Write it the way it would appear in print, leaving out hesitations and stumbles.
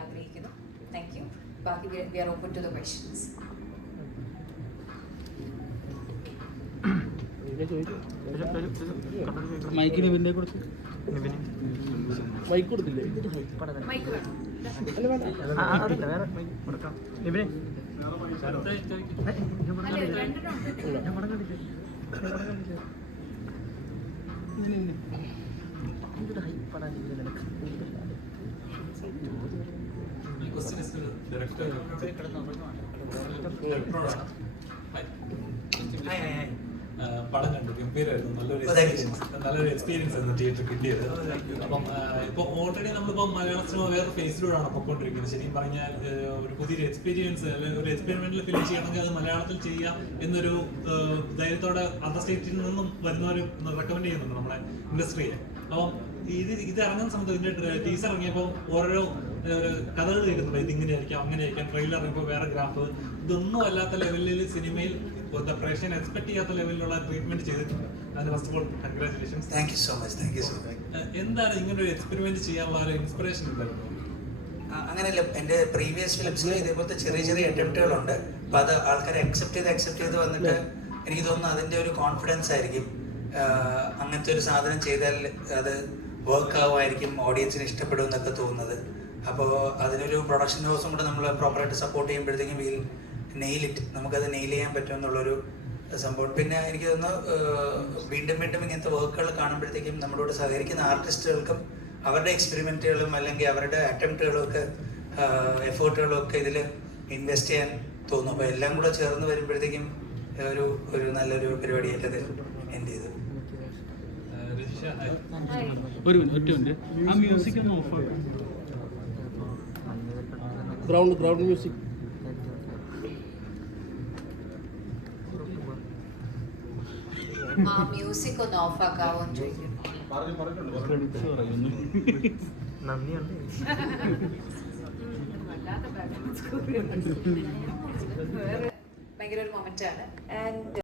ആഗ്രഹിക്കുന്നു. Thank you. ബാക്കി we are open to the questions. മൈക്കിന് പിന്നെ കൊടുത്തു മൈക്ക് കൊടുത്തില്ലേ? മൈക്ക് വേണം. My question is to the director. പടം കണ്ടു, ഗംഭീരമായിരുന്നു. നല്ലൊരു എക്സ്പീരിയൻസ് ആയിരുന്നു തിയേറ്ററിൽ കിട്ടിയത്. അപ്പം ഇപ്പോൾ ഓൾറെഡി നമ്മളിപ്പോൾ മലയാള സിനിമ വേറെ ഫേസിലൂടെയാണ് പൊയ്ക്കൊണ്ടിരിക്കുന്നത്. ശരിക്കും പറഞ്ഞാൽ ഒരു പുതിയൊരു എക്സ്പീരിയൻസ് അല്ലെങ്കിൽ ഒരു എക്സ്പെരിമെന്റൽ ഫിലിം ചെയ്യണമെങ്കിൽ അത് മലയാളത്തിൽ ചെയ്യാം എന്നൊരു ധൈര്യത്തോടെ അതർ സ്റ്റേറ്റിൽ നിന്നും വരുന്നവർ റെക്കമെൻഡ് ചെയ്യുന്നുണ്ട് നമ്മുടെ ഇൻഡസ്ട്രിയെ. അപ്പം ഇത് ഇറങ്ങുന്ന സമയത്ത് ഇതിന്റെ ടീസർ ഇറങ്ങിയപ്പോൾ ഓരോ കഥകൾ കേൾക്കുന്നുണ്ട്. ഇതിങ്ങനെയായിരിക്കാം, അങ്ങനെയായിരിക്കാം. ട്രെയിലർ ഇറങ്ങിയപ്പോൾ വേറെ ഗ്രാഫ്, ഇതൊന്നും അല്ലാത്ത ലെവലിൽ സിനിമയിൽ പ്രേക്ഷകൻ എക്സ്പെക്ട് ചെയ്യാത്ത ലെവലിലുള്ള ട്രീറ്റ്മെന്റ് ചെയ്തിട്ടുണ്ട്. അതിന് first of all congratulations. Thank you so much. എന്താണ് ഇങ്ങനെ ഒരു എക്സ്പെരിമെന്റ് ചെയ്യാനുള്ള ഒരു ഇൻസ്പിറേഷൻ ഉണ്ടായിരുന്നു? അങ്ങനെയല്ല, എൻ്റെ പ്രീവിയസ് ഫിലിംസിൽ ഇതേപോലത്തെ ചെറിയ ചെറിയ അറ്റംപ്റ്റുകളുണ്ട്. അപ്പോൾ അത് ആൾക്കാരെ അക്സെപ്റ്റ് ചെയ്ത് വന്നിട്ട് എനിക്ക് തോന്നുന്നു അതിൻ്റെ ഒരു കോൺഫിഡൻസ് ആയിരിക്കും. അങ്ങനത്തെ ഒരു സാധനം ചെയ്താൽ അത് വർക്ക് ആവുമായിരിക്കും, ഓഡിയൻസിന് ഇഷ്ടപ്പെടും എന്നൊക്കെ തോന്നുന്നത്. അപ്പോൾ അതിനൊരു പ്രൊഡക്ഷൻ ഹൗസും കൂടെ നമ്മൾ പ്രോപ്പറായിട്ട് സപ്പോർട്ട് ചെയ്യുമ്പോഴത്തേക്കും വീൽ നെയിൽ ഇറ്റ്, നമുക്കത് നെയിൽ ചെയ്യാൻ പറ്റുമെന്നുള്ളൊരു സംഭവം. പിന്നെ എനിക്ക് തോന്നുന്നു വീണ്ടും ഇങ്ങനത്തെ വർക്കുകൾ കാണുമ്പോഴത്തേക്കും നമ്മളോട് സഹകരിക്കുന്ന ആർട്ടിസ്റ്റുകൾക്കും അവരുടെ എക്സ്പെരിമെൻറ്റുകളും അല്ലെങ്കിൽ അവരുടെ അറ്റംപ്റ്റുകളും ഒക്കെ എഫേർട്ടുകളും ഒക്കെ ഇതിൽ ഇൻവെസ്റ്റ് ചെയ്യാൻ തോന്നും. അപ്പോൾ എല്ലാം കൂടെ ചേർന്ന് വരുമ്പോഴത്തേക്കും ഒരു നല്ലൊരു പരിപാടിയായിട്ടത് എൻഡ് ചെയ്തു. ഒരു മിനിറ്റ്, ആ മ്യൂസിക് ഒന്ന് ഓഫ് ആക്കാം. Ground music. ആ മ്യൂസിക് ഒന്ന് ഓഫ് ആക്കാവോ എന്ന് ചോദിക്കും. ഭയങ്കര ഒരു മൊമെന്റ് ആണ്. ആൻഡ്